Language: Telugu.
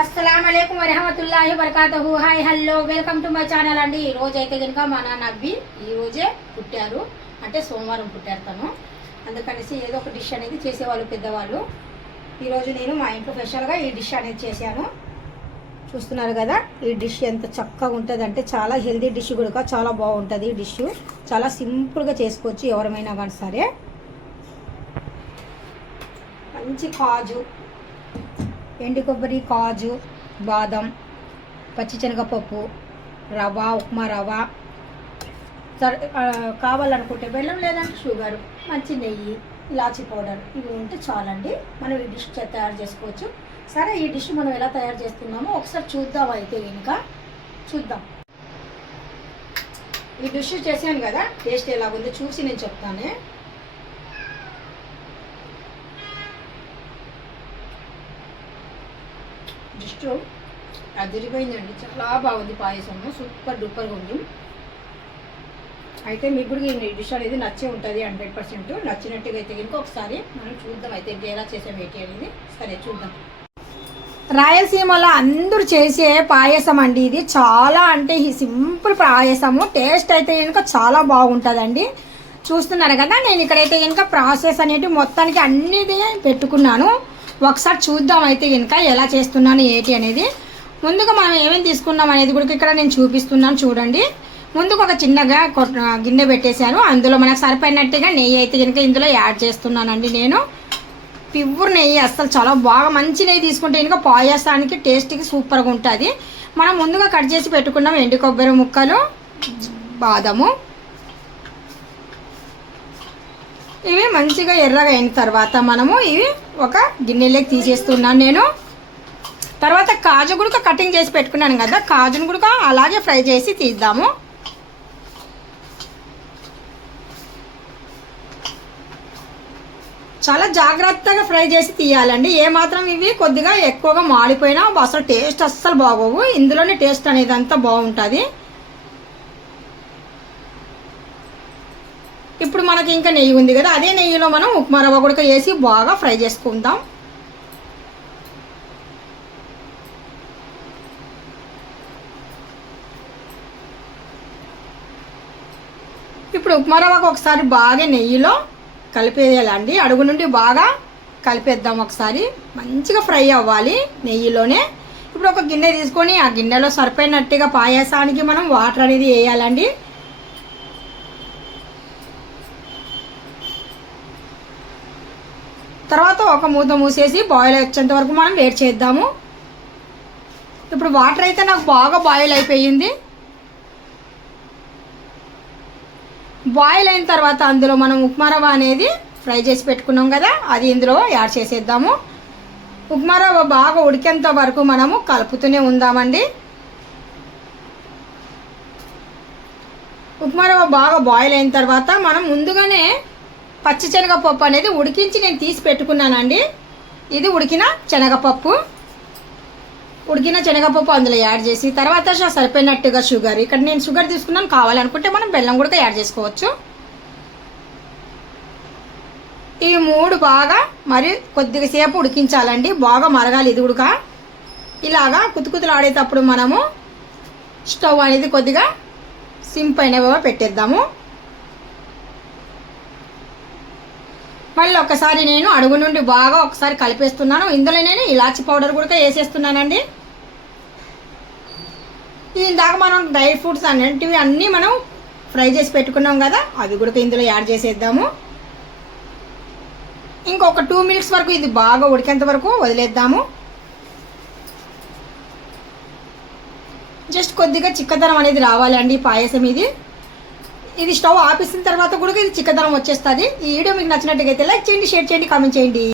అస్సలం అయికం వరహమతుల్లాహి వరకాతహు hi hello welcome to my channel అండి. ఈ రోజు అయితే కనుక మా నాన్న అబ్బి ఈ రోజే పుట్టారు. అంటే సోమవారం పుట్టారు తను. అందుకనేసి ఏదో ఒక డిష్ అనేది చేసేవాళ్ళు పెద్దవాళ్ళు. ఈరోజు నేను మా ఇంట్లో స్పెషల్గా ఈ డిష్ అనేది చేశాను. చూస్తున్నారు కదా ఈ డిష్ ఎంత చక్కగా ఉంటుంది అంటే చాలా హెల్దీ డిష్ కూడా చాలా బాగుంటుంది ఈ డిష్ చాలా సింపుల్గా చేసుకోవచ్చు ఎవరమైనా కానీ సరే. మంచి కాజు. ఎండు కొబ్బరి కాజు బాదం పచ్చిశనగపప్పు రవ ఉప్మా రవ కావాలనుకుంటే బెల్లం లేదంటే షుగర్ మంచి నెయ్యి ఇలాచీ పౌడర్ ఇవి ఉంటే చాలండి. మనం ఈ డిష్ తయారు చేసుకోవచ్చు. సరే ఈ డిష్ మనం ఎలా తయారు చేస్తున్నామో ఒకసారి చూద్దాం అయితే ఇంకా చూద్దాం. ఈ డిష్ చేశాను కదా టేస్ట్ ఎలాగుందో చూసి నేను చెప్తానే. జస్ట్ అదిరిపోయిందండి. చాలా బాగుంది పాయసము. సూపర్ డూపర్గా ఉంది. అయితే మీకు కూడా ఈ డిష్ అనేది నచ్చే ఉంటుంది హండ్రెడ్ పర్సెంట్. నచ్చినట్టుగా అయితే కనుక ఒకసారి మనం చూద్దాం. అయితే ఎలా చేసాం ఏంటి అనేది సరే చూద్దాం. రాయలసీమలో అందరూ చేసే పాయసం అండి ఇది. చాలా అంటే ఈ సింపుల్ పాయసము. టేస్ట్ అయితే కనుక చాలా బాగుంటుందండి. చూస్తున్నారు కదా నేను ఇక్కడైతే కనుక ప్రాసెస్ అనేది మొత్తానికి అన్నిది పెట్టుకున్నాను. ఒకసారి చూద్దాం అయితే కనుక ఎలా చేస్తున్నాను ఏంటి అనేది. ముందుగా మనం ఏమేమి తీసుకున్నాం అనేది కూడా ఇక్కడ నేను చూపిస్తున్నాను చూడండి. ముందుకు ఒక చిన్నగా గిన్నె పెట్టేశాను. అందులో మనకు సరిపోయినట్టుగా నెయ్యి అయితే కనుక ఇందులో యాడ్ చేస్తున్నానండి నేను. ప్యూర్ నెయ్యి అస్సలు చాలా బాగా మంచి నెయ్యి తీసుకుంటే కనుక పాయసానికి టేస్ట్కి సూపర్గా ఉంటుంది. మనం ముందుగా కట్ చేసి పెట్టుకున్నాం ఎండు కొబ్బరి ముక్కలు బాదము. ఇవి మంచిగా ఎర్రగా అయిన తర్వాత మనము ఇవి ఒక గిన్నెలోకి తీసేస్తున్నాను నేను. తర్వాత కాజు గుడక కటింగ్ చేసి పెట్టుకున్నాను కదా కాజును గుడక అలాగే ఫ్రై చేసి తీద్దాము. చాలా జాగ్రత్తగా ఫ్రై చేసి తీయాలండి. ఏ మాత్రం ఇవి కొద్దిగా ఎక్కువగా మాడిపోయినా అసలు టేస్ట్ అస్సలు బాగోవు. ఇందులోనే టేస్ట్ అనేది అంతా బాగుంటుంది. ఇప్పుడు మనకి ఇంకా నెయ్యి ఉంది కదా అదే నెయ్యిలో మనం ఉప్మా రవ్వ కూడా వేసి బాగా ఫ్రై చేసుకుందాం. ఇప్పుడు ఉప్మా రవ్వకు ఒకసారి బాగా నెయ్యిలో కలిపేయాలండి. అడుగు నుండి బాగా కలిపేద్దాం ఒకసారి. మంచిగా ఫ్రై అవ్వాలి నెయ్యిలోనే. ఇప్పుడు ఒక గిన్నె తీసుకొని ఆ గిన్నెలో సరిపోయినట్టుగా పాయసానికి మనం వాటర్ అనేది వేయాలండి. తర్వాత ఒక మూత మూసేసి బాయిల్ వచ్చేంత వరకు మనం వెయిట్ చేద్దాము. ఇప్పుడు వాటర్ అయితే నాకు బాగా బాయిల్ అయిపోయింది. బాయిల్ అయిన తర్వాత అందులో మనం ఉప్మా రవ్వ అనేది ఫ్రై చేసి పెట్టుకున్నాం కదా అది ఇందులో యాడ్ చేసేద్దాము. ఉప్మా రవ్వ బాగా ఉడికేంత వరకు మనము కలుపుతూనే ఉందామండి. ఉప్మా రవ్వ బాగా బాయిల్ అయిన తర్వాత మనం ముందుగానే పచ్చి శనగపప్పు అనేది ఉడికించి నేను తీసి పెట్టుకున్నానండి. ఇది ఉడికిన శనగపప్పు. ఉడికిన శనగపప్పు అందులో యాడ్ చేసి తర్వాత సరిపోయినట్టుగా షుగర్. ఇక్కడ నేను షుగర్ తీసుకున్నాను కావాలనుకుంటే మనం బెల్లం కూడా యాడ్ చేసుకోవచ్చు. ఈ మూడు బాగా మరి కొద్దిగా సేపు ఉడికించాలండి. బాగా మరగాలి ఇది ఉడక. ఇలాగా కుతుకుతులు ఆడేటప్పుడు మనము స్టవ్ అనేది కొద్దిగా సింప్ అయినవి పెట్టేద్దాము. మళ్ళీ ఒకసారి నేను అడుగు నుండి బాగా ఒకసారి కలిపేస్తున్నాను. ఇందులో నేను ఇలాచి పౌడర్ కూడా వేసేస్తున్నానండి. ఇందాక మనం డ్రై ఫ్రూట్స్ అన్నింటివి అన్నీ మనం ఫ్రై చేసి పెట్టుకున్నాం కదా అవి కూడా ఇందులో యాడ్ చేసేద్దాము. ఇంకొక టూ మినిట్స్ వరకు ఇది బాగా ఉడికేంత వరకు వదిలేద్దాము. జస్ట్ కొద్దిగా చిక్కదనం అనేది రావాలండి పాయసం ఇది. ఇది స్టవ్ ఆపేసిన తర్వాత కూడా ఇది చిక్కదనం వచ్చేస్తుంది. ఈ వీడియో మీకు నచ్చినట్టుగా అయితే లైక్ చేయండి షేర్ చేయండి కామెంట్ చేయండి.